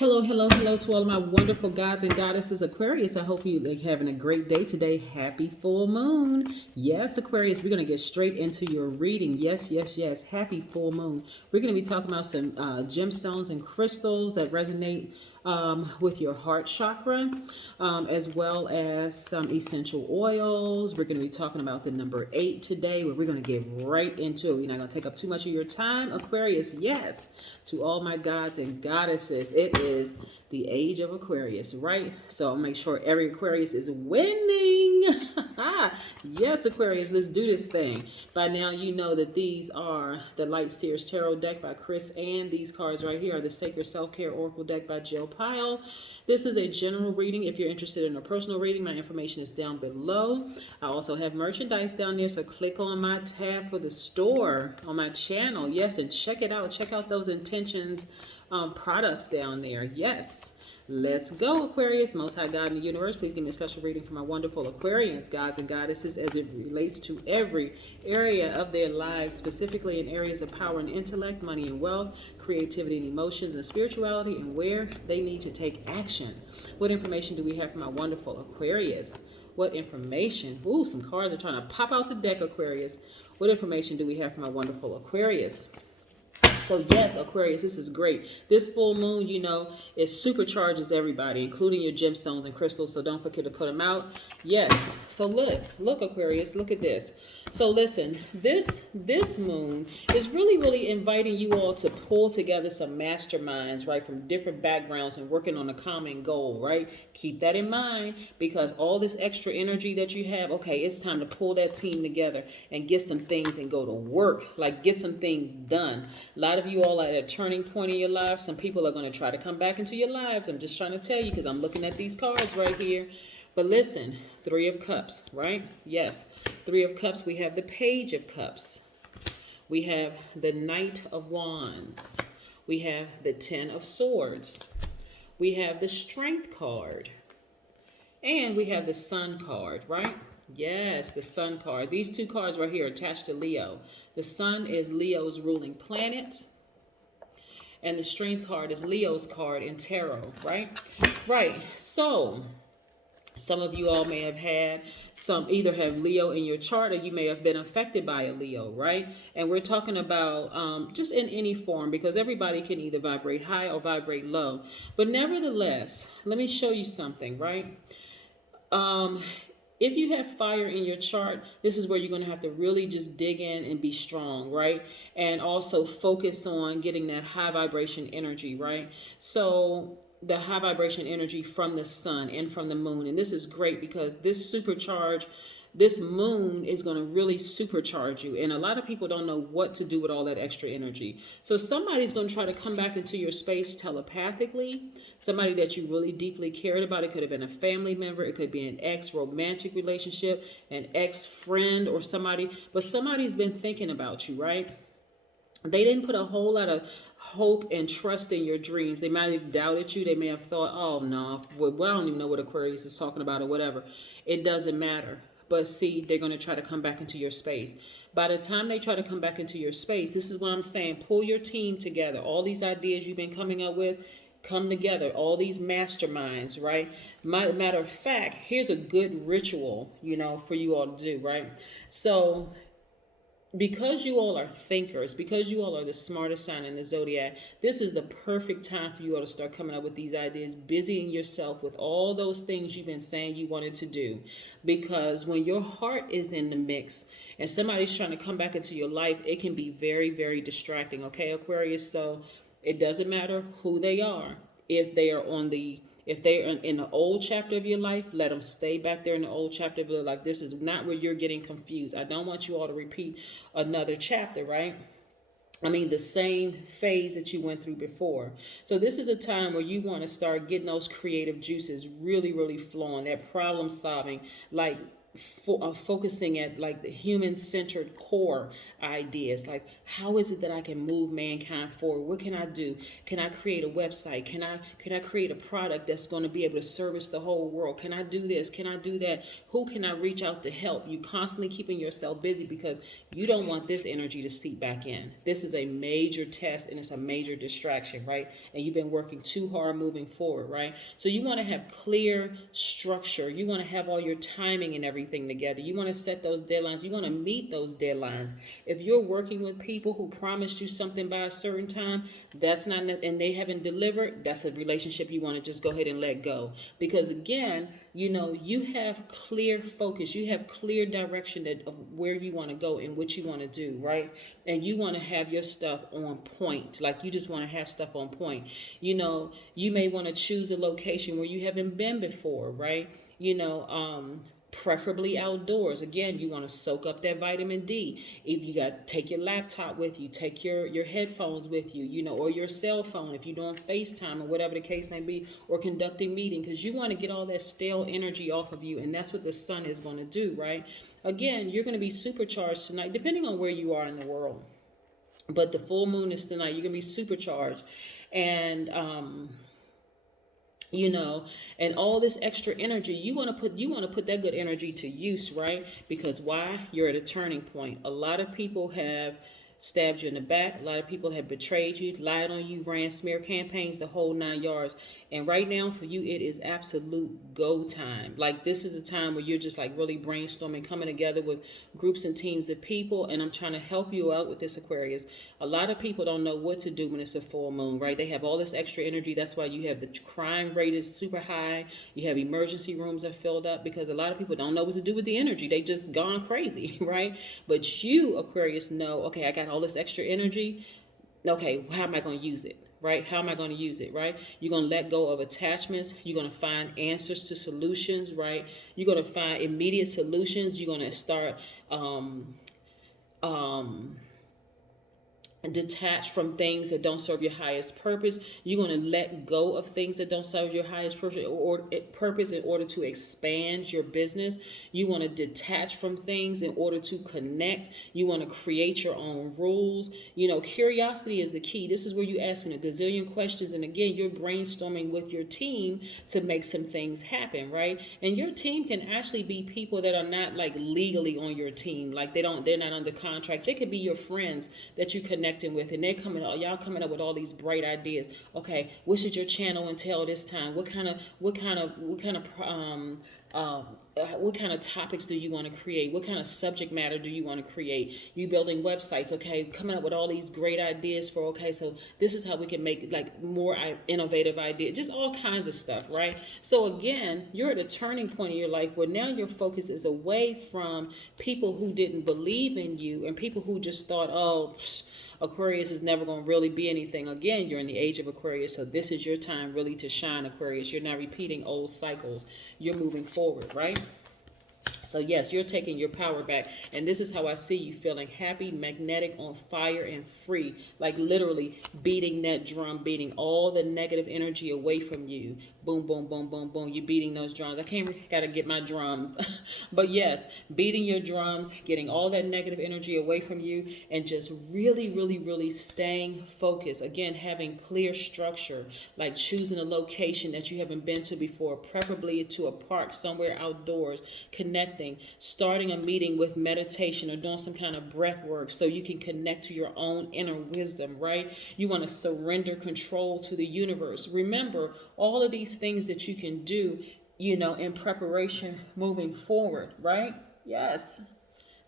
Hello, hello, hello to all of my wonderful gods and goddesses, Aquarius. I hope you're having a great day today. Happy full moon. Yes, Aquarius, we're going to get straight into your reading. Yes, yes, yes. Happy full moon. We're going to be talking about some gemstones and crystals that resonate with your heart chakra, as well as some essential oils. We're going to be talking about the number 8 today, where we're going to get right into it. We're not going to take up too much of your time, Aquarius. Yes, to all my gods and goddesses, it is the age of Aquarius, right? So I'll make sure every Aquarius is winning. Yes, Aquarius, let's do this thing. By now, you know that these are the Light Seers Tarot deck by Chris, and these cards right here are the Sacred Self-Care Oracle deck by Jill Pyle. This is a general reading. If you're interested in a personal reading, my information is down below. I also have merchandise down there, so click on my tab for the store on my channel. Yes, and check it out. Check out those intentions products down there. Yes. Let's go, Aquarius. Most High God in the universe, please give me a special reading for my wonderful Aquarians, gods and goddesses, as it relates to every area of their lives, specifically in areas of power and intellect, money and wealth, creativity and emotions, and spirituality, and where they need to take action. What information do we have for my wonderful Aquarius? What information? Ooh, some cards are trying to pop out the deck, Aquarius. What information do we have for my wonderful Aquarius? So yes, Aquarius, this is great. This full moon, you know, it supercharges everybody, including your gemstones and crystals. So don't forget to put them out. Yes. So look, Aquarius, look at this. So listen, this moon is really inviting you all to pull together some masterminds, right, from different backgrounds and working on a common goal, right? Keep that in mind, because all this extra energy that you have, okay, it's time to pull that team together and get some things and go to work, like get some things done. A lot of you all are at a turning point in your life. Some people are going to try to come back into your lives. I'm just trying to tell you, because I'm looking at these cards right here. But listen, 3 of Cups, right? Yes, 3 of Cups. We have the Page of Cups. We have the Knight of Wands. We have the 10 of Swords. We have the Strength card. And we have the Sun card, right? Yes, the Sun card. These 2 cards right here are attached to Leo. The Sun is Leo's ruling planet, and the Strength card is Leo's card in tarot, right? Right. So some of you all may have had either have Leo in your chart, or you may have been affected by a Leo, right? And we're talking about just in any form, because everybody can either vibrate high or vibrate low. But nevertheless, let me show you something, right? If you have fire in your chart, this is where you're going to have to really just dig in and be strong, right? And also focus on getting that high vibration energy, right? So the high vibration energy from the sun and from the moon. And this is great because this moon is going to really supercharge you. And a lot of people don't know what to do with all that extra energy. So somebody's going to try to come back into your space telepathically. Somebody that you really deeply cared about. It could have been a family member. It could be an ex-romantic relationship, an ex-friend, or somebody. But somebody's been thinking about you, right? They didn't put a whole lot of hope and trust in your dreams. They might have doubted you. They may have thought, oh, no, well, I don't even know what Aquarius is talking about or whatever. It doesn't matter. But see, they're going to try to come back into your space. By the time they try to come back into your space, this is what I'm saying. Pull your team together. All these ideas you've been coming up with, come together. All these masterminds, right? Matter of fact, here's a good ritual, you know, for you all to do, right? So because you all are thinkers, because you all are the smartest sign in the zodiac, this is the perfect time for you all to start coming up with these ideas, busying yourself with all those things you've been saying you wanted to do. Because when your heart is in the mix and somebody's trying to come back into your life, it can be very distracting, okay, Aquarius? So it doesn't matter who they are. If they're in the old chapter of your life, let them stay back there in the old chapter of your life. This is not where you're getting confused. I don't want you all to repeat another chapter, right? I mean, the same phase that you went through before. So this is a time where you want to start getting those creative juices really flowing, that problem solving, like focusing at like the human-centered core ideas, like how is it that I can move mankind forward? What can I do? Can I create a website? Can I create a product that's going to be able to service the whole world? Can I do this? Can I do that? Who can I reach out to help? You constantly keeping yourself busy because you don't want this energy to seep back in. This is a major test and it's a major distraction, right? And you've been working too hard moving forward, right? So you want to have clear structure. You want to have all your timing and everything together. You want to set those deadlines. You want to meet those deadlines. If you're working with people who promised you something by a certain time, that's not, and they haven't delivered, that's a relationship you want to just go ahead and let go. Because again, you have clear focus. You have clear direction of where you want to go and what you want to do, right? And you want to have your stuff on point. Like you just want to have stuff on point. You may want to choose a location where you haven't been before, right? Preferably outdoors. Again, you want to soak up that vitamin D. If you got, take your laptop with you, take your headphones with you, or your cell phone if you're doing FaceTime or whatever the case may be, or conducting meeting, because you want to get all that stale energy off of you, and that's what the sun is going to do, right? Again, you're going to be supercharged tonight, depending on where you are in the world. But the full moon is tonight. You're going to be supercharged. And and all this extra energy, you want to put that good energy to use, right? Because why? You're at a turning point. A lot of people have stabbed you in the back. A lot of people have betrayed you, lied on you, ran smear campaigns, the whole 9 yards. And right now for you, it is absolute go time. Like this is the time where you're just like really brainstorming, coming together with groups and teams of people. And I'm trying to help you out with this, Aquarius. A lot of people don't know what to do when it's a full moon, right? They have all this extra energy. That's why you have the crime rate is super high. You have emergency rooms are filled up because a lot of people don't know what to do with the energy. They just gone crazy, right? But you, Aquarius, know, okay, I got all this extra energy. Okay, how am I going to use it? Right? How am I going to use it? Right? You're going to let go of attachments. You're going to find answers to solutions, right? You're going to find immediate solutions. You're going to start detach from things that don't serve your highest purpose. You're going to let go of things that don't serve your highest purpose in order to expand your business. You want to detach from things in order to connect. You want to create your own rules. Curiosity is the key. This is where you're asking a gazillion questions. And again, you're brainstorming with your team to make some things happen, right? And your team can actually be people that are not like legally on your team. Like they're not under contract. They could be your friends that you connect with, and y'all coming up with all these bright ideas. Okay, what should your channel entail this time? What kind of topics do you want to create? What kind of subject matter do you want to create? You building websites, okay, coming up with all these great ideas for, okay, so this is how we can make like more innovative ideas, just all kinds of stuff, right? So again, you're at a turning point in your life where now your focus is away from people who didn't believe in you and people who just thought, oh, Aquarius is never going to really be anything. Again, you're in the age of Aquarius, so this is your time really to shine, Aquarius. You're not repeating old cycles. You're moving forward, right? So yes, you're taking your power back. And this is how I see you feeling: happy, magnetic, on fire, and free. Like literally beating that drum, beating all the negative energy away from you. Boom, boom, boom, boom, boom. You're beating those drums. Gotta get my drums. But yes, beating your drums, getting all that negative energy away from you, and just really, really, really staying focused. Again, having clear structure, like choosing a location that you haven't been to before, preferably to a park, somewhere outdoors, connecting, starting a meeting with meditation or doing some kind of breath work so you can connect to your own inner wisdom, right? You want to surrender control to the universe. Remember, all of these things that you can do, in preparation moving forward, right? Yes.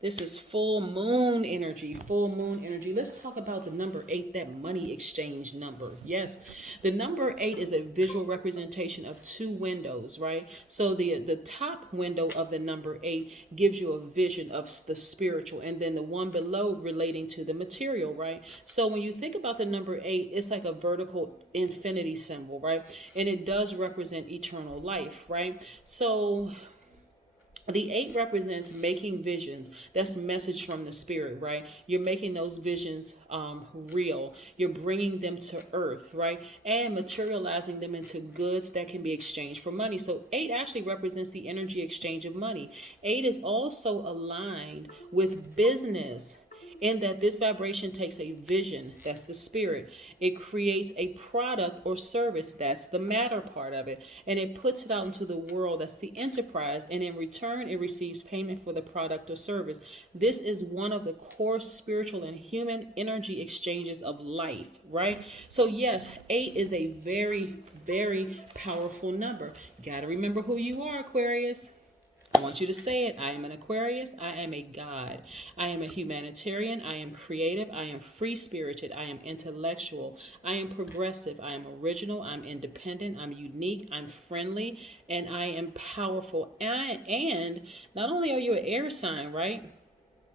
This is full moon energy, full moon energy. Let's talk about the number 8, that money exchange number. Yes, the number 8 is a visual representation of 2 windows, right? So the top window of the number 8 gives you a vision of the spiritual, and then the one below relating to the material, right? So when you think about the number 8, it's like a vertical infinity symbol, right? And it does represent eternal life, right? So The 8 represents making visions. That's message from the spirit, right? You're making those visions real. You're bringing them to earth, right? And materializing them into goods that can be exchanged for money. So 8 actually represents the energy exchange of money. 8 is also aligned with business, in that this vibration takes a vision, that's the spirit. It creates a product or service, that's the matter part of it, and it puts it out into the world, that's the enterprise, and in return it receives payment for the product or service. This is one of the core spiritual and human energy exchanges of life, right? So yes, 8 is a very, very powerful number. Got to remember who you are, Aquarius. I want you to say it. I am an Aquarius. I am a God. I am a humanitarian. I am creative. I am free spirited. I am intellectual. I am progressive. I am original. I'm independent. I'm unique. I'm friendly. And I am powerful. And not only are you an air sign, right?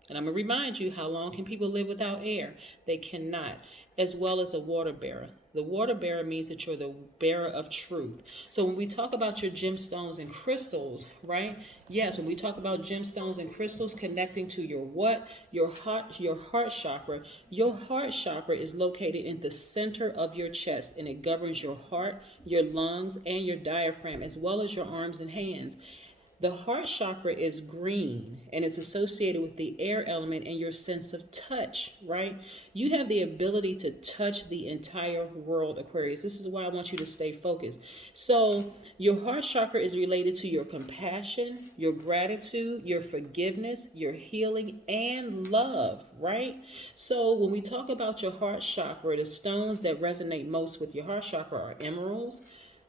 And I'm going to remind you, how long can people live without air? They cannot. As well as a water bearer. The water bearer means that you're the bearer of truth. So when we talk about your gemstones and crystals, right? Yes, when we talk about gemstones and crystals connecting to your what? Your heart chakra. Your heart chakra is located in the center of your chest, and it governs your heart, your lungs, and your diaphragm, as well as your arms and hands. The heart chakra is green and it's associated with the air element and your sense of touch, right? You have the ability to touch the entire world, Aquarius. This is why I want you to stay focused. So your heart chakra is related to your compassion, your gratitude, your forgiveness, your healing, and love, right? So when we talk about your heart chakra, the stones that resonate most with your heart chakra are emeralds,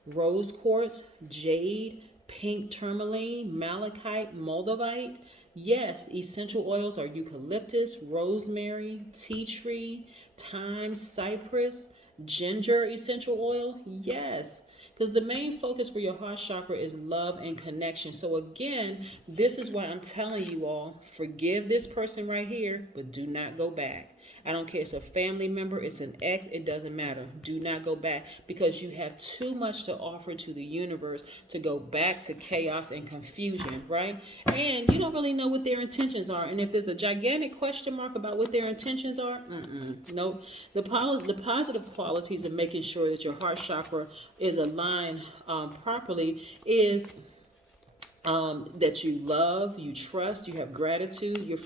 rose quartz, jade, pink tourmaline, malachite, moldavite. Yes, essential oils are eucalyptus, rosemary, tea tree, thyme, cypress, ginger essential oil. Yes, because the main focus for your heart chakra is love and connection. So again, this is why I'm telling you all, forgive this person right here, but do not go back. I don't care, it's a family member, it's an ex, it doesn't matter. Do not go back, because you have too much to offer to the universe to go back to chaos and confusion, right? And you don't really know what their intentions are. And if there's a gigantic question mark about what their intentions are, nope. The positive qualities of making sure that your heart chakra is aligned properly is that you love, you trust, you have gratitude, you're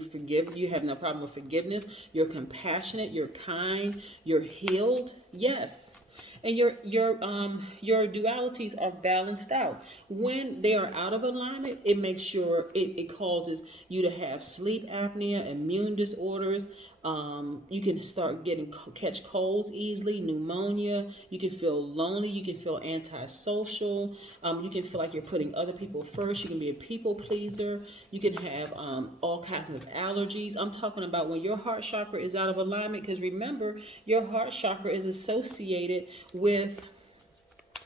forgive, you have no problem with forgiveness, you're compassionate, you're kind, you're healed. Yes. And your dualities are balanced out. When they are out of alignment, it makes sure it causes you to have sleep apnea, immune disorders. You can start catch colds easily, pneumonia. You can feel lonely. You can feel antisocial. You can feel like you're putting other people first. You can be a people pleaser. You can have all kinds of allergies. I'm talking about when your heart chakra is out of alignment, because remember, your heart chakra is associated with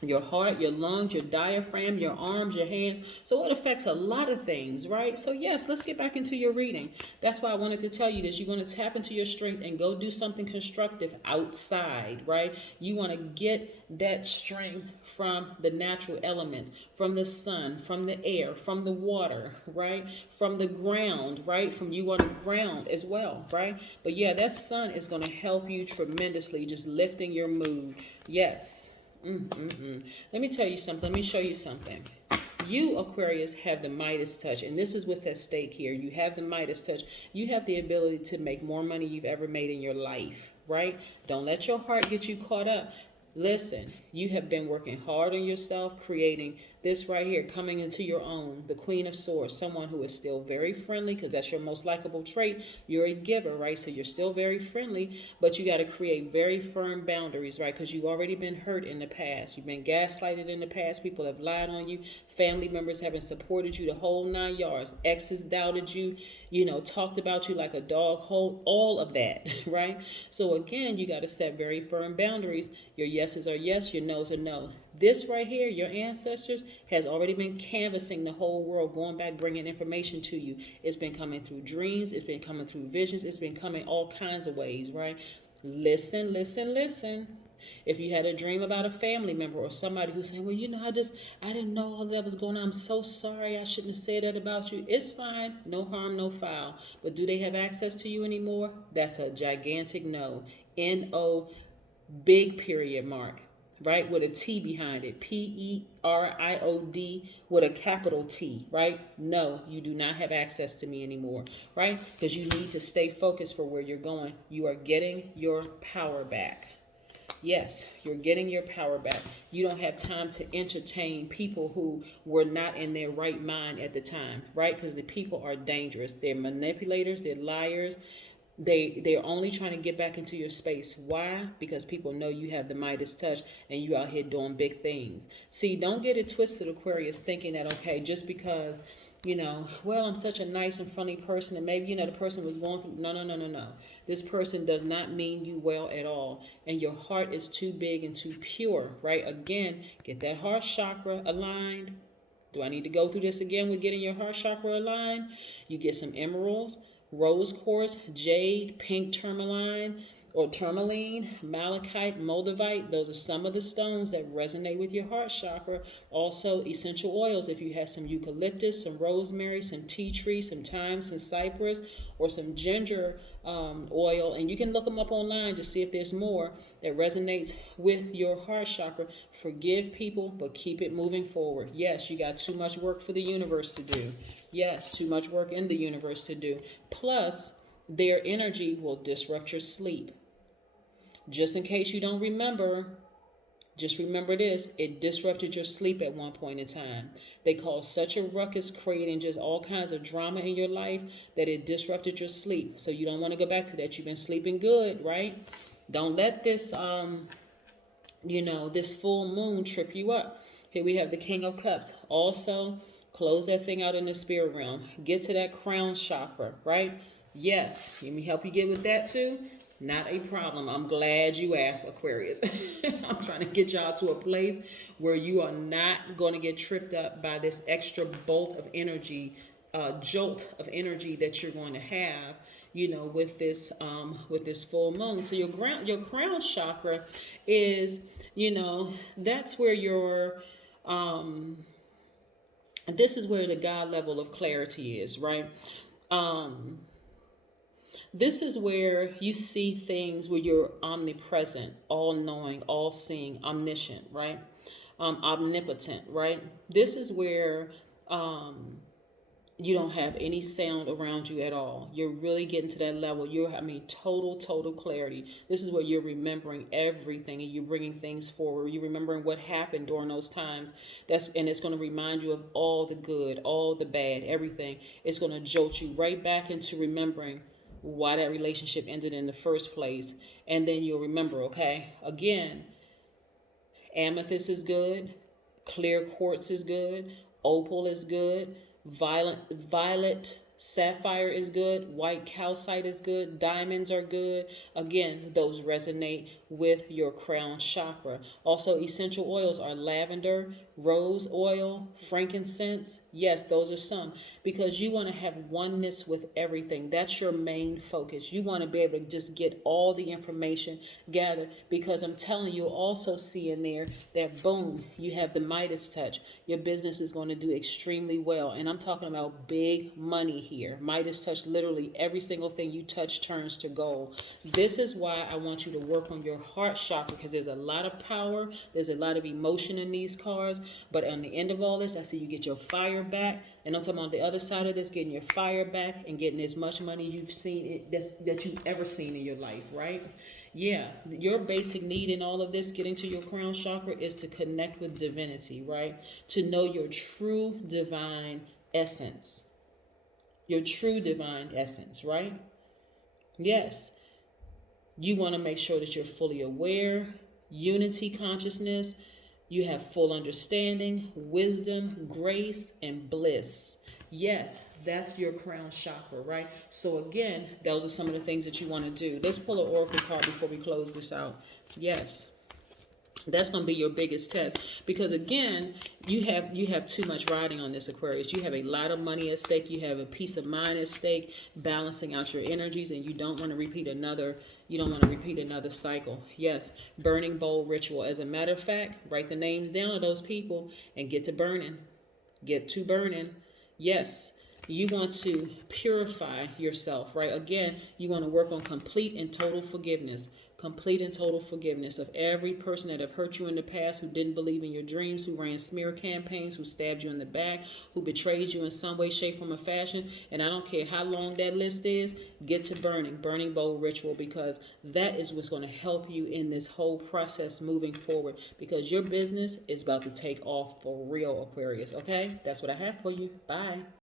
your heart, your lungs, your diaphragm, your arms, your hands. So it affects a lot of things, right? So yes, let's get back into your reading. That's why I wanted to tell you this. You're going to tap into your strength and go do something constructive outside, right? You want to get that strength from the natural elements, from the sun, from the air, from the water, right? From the ground, right? From you want to ground as well, right? But yeah, that sun is going to help you tremendously, just lifting your mood. Yes. Let me tell you something. Let me show you something. You, Aquarius, have the Midas touch, and this is what's at stake here. You have the Midas touch. You have the ability to make more money you've ever made in your life, right? Don't let your heart get you caught up. Listen, you have been working hard on yourself, creating this right here, coming into your own, the Queen of Swords, someone who is still very friendly, because that's your most likable trait. You're a giver, right? So you're still very friendly, but you got to create very firm boundaries, right? Because you've already been hurt in the past. You've been gaslighted in the past. People have lied on you. Family members haven't supported you the whole 9 yards. Exes doubted you, talked about you like a dog, all of that, right? So again, you got to set very firm boundaries. Your yeses are yes, your nos are no. This right here, your ancestors, has already been canvassing the whole world, going back, bringing information to you. It's been coming through dreams. It's been coming through visions. It's been coming all kinds of ways, right? Listen, listen, listen. If you had a dream about a family member or somebody who's saying, well, you know, I didn't know all that was going on. I'm so sorry. I shouldn't have said that about you. It's fine. No harm, no foul. But do they have access to you anymore? That's a gigantic no. N-O, big period mark, right? With a T behind it. Period with a capital T, right? No, you do not have access to me anymore, right? Because you need to stay focused for where you're going. You are getting your power back. Yes, you're getting your power back. You don't have time to entertain people who were not in their right mind at the time, right? Because the people are dangerous. They're manipulators. They're liars. They're only trying to get back into your space. Why? Because people know you have the Midas touch and you out here doing big things. See, don't get it twisted, Aquarius, thinking that, okay, just because, you know, well, I'm such a nice and funny person and maybe, you know, the person was going through. No, no, no, no, no. This person does not mean you well at all. And your heart is too big and too pure, right? Again, get that heart chakra aligned. Do I need to go through this again with getting your heart chakra aligned? You get some emeralds, rose quartz, jade, pink tourmaline or tourmaline, malachite, moldavite. Those are some of the stones that resonate with your heart chakra. Also, essential oils. If you have some eucalyptus, some rosemary, some tea tree, some thyme, some cypress, or some ginger oil, and you can look them up online to see if there's more that resonates with your heart chakra. Forgive people, but keep it moving forward. Yes, you got too much work for the universe to do. Yes, too much work in the universe to do. Plus, their energy will disrupt your sleep. Just in case you don't remember, just remember this, it disrupted your sleep at one point in time. They caused such a ruckus, creating just all kinds of drama in your life that it disrupted your sleep. So you don't want to go back to that. You've been sleeping good, right? Don't let this, this full moon trip you up. Here we have the King of Cups. Also, close that thing out in the spirit realm. Get to that crown chakra, right? Yes. Let me help you get with that too. Not a problem. I'm glad you asked, Aquarius. I'm trying to get y'all to a place where you are not going to get tripped up by this extra bolt of energy, jolt of energy that you're going to have, with this full moon. So your crown chakra is, that's where your this is where the God level of clarity is, right? This is where you see things where you're omnipresent, all-knowing, all-seeing, omniscient, right? Omnipotent, right? This is where you don't have any sound around you at all. You're really getting to that level. Total clarity. This is where you're remembering everything and you're bringing things forward. You're remembering what happened during those times. And it's going to remind you of all the good, all the bad, everything. It's going to jolt you right back into remembering why that relationship ended in the first place. And then you'll remember, okay, again, amethyst is good, clear quartz is good, opal is good, violet sapphire is good, white calcite is good, diamonds are good. Again, those resonate with your crown chakra. Also, essential oils are lavender, rose oil, frankincense. Yes, those are some, because you want to have oneness with everything. That's your main focus. You want to be able to just get all the information gathered, because I'm telling you, also see in there that boom, you have the Midas touch. Your business is going to do extremely well. And I'm talking about big money here. Midas touch, literally every single thing you touch turns to gold. This is why I want you to work on your heart chakra, because there's a lot of power. There's a lot of emotion in these cards. But on the end of all this, I see you get your fire back. And I'm talking about the other side of this, getting your fire back and getting as much money you've seen that you've ever seen in your life, right? Yeah, your basic need in all of this, getting to your crown chakra, is to connect with divinity, right? To know your true divine essence. Your true divine essence, right? Yes. You want to make sure that you're fully aware, unity consciousness, you have full understanding, wisdom, grace, and bliss. Yes, that's your crown chakra, right? So again, those are some of the things that you want to do. Let's pull an oracle card before we close this out. Yes. That's going to be your biggest test, because again, you have too much riding on this, Aquarius. You have a lot of money at stake. You have a peace of mind at stake, balancing out your energies, and you don't want to repeat another. You don't want to repeat another cycle. Yes, burning bowl ritual. As a matter of fact, write the names down of those people and get to burning. Get to burning. Yes. You want to purify yourself, right? Again, you want to work on complete and total forgiveness. Complete and total forgiveness of every person that have hurt you in the past, who didn't believe in your dreams, who ran smear campaigns, who stabbed you in the back, who betrayed you in some way, shape, form, or fashion. And I don't care how long that list is, get to burning bowl ritual, because that is what's going to help you in this whole process moving forward, because your business is about to take off for real, Aquarius. Okay? That's what I have for you. Bye.